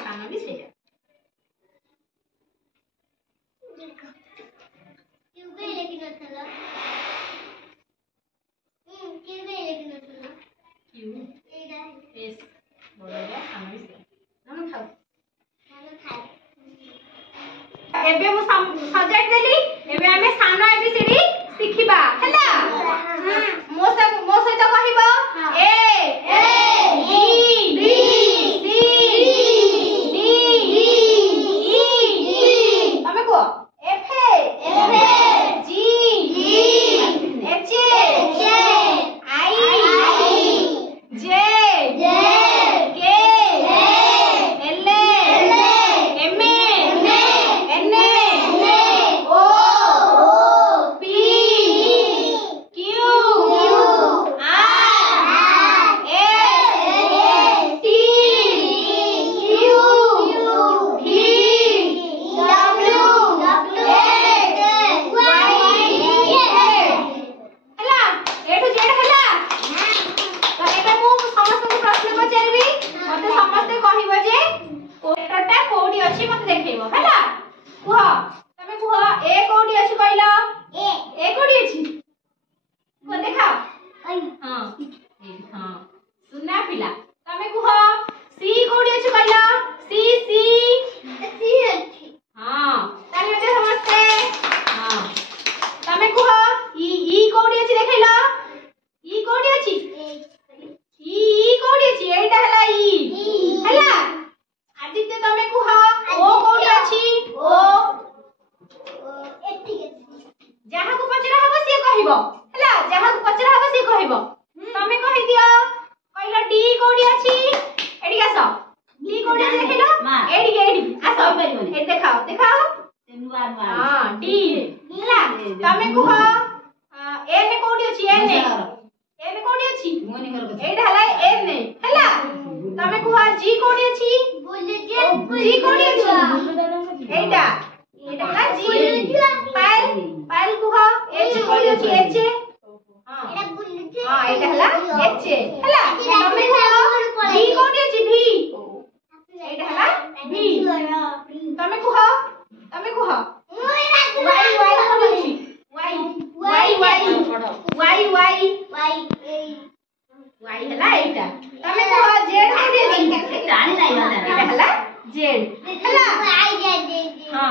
स्थान भी से एबे मु सजाई देली एबे हमें सानो एबीसीडी सिखिबा हला मो सहित कहिबो A B C D E तमे को F G H I J K L M N O P Q R S T U V W X Y हला ए टू जेड हला तो एटा मु समस्त को प्रश्न पचारबी मते समस्त कहिबो जे कोटटा कोडी अछि मते देखैबो हला कुह तमे कुह ए कोडी अछि कहलो ए कोडी अछि को देखाओ हां हां सुना पिला तमे कुह सी कोडी अछि कहलो सी अछि हां ताली बजे समस्ते हां तमे कुह ई कोडी अछि देखैलो ई कोडी अछि ई कोडी अछि एटा हला ई हला आदित्य तमे कुह ओ कोडी अछि ओ एठी जहा को पचरा हबो से कहिबो हला जहा को पचरा हबो से कहिबो तमे कहि दियो कहलो डी कोडी अछि एडी आसो डी कोडी अछि देखैलो एडी आसो ए देखाओ हां डी हला तमे कुह एन कोडी अछि एन कोडी अछि एटा हला एन हला तमे कुह जी कोडी अछि जी कोडी अछि एटा हला जी पायल कुह एच कोडी अछि एच हां एटा हला एच हला तमे कुह जी कोडी अछि भी एटा हला भी तमे कुह वाई कोडी अछि वाई हला एटा तमे कुह जेड कोडी अछि जानि नाही एटा हला जेड हला हां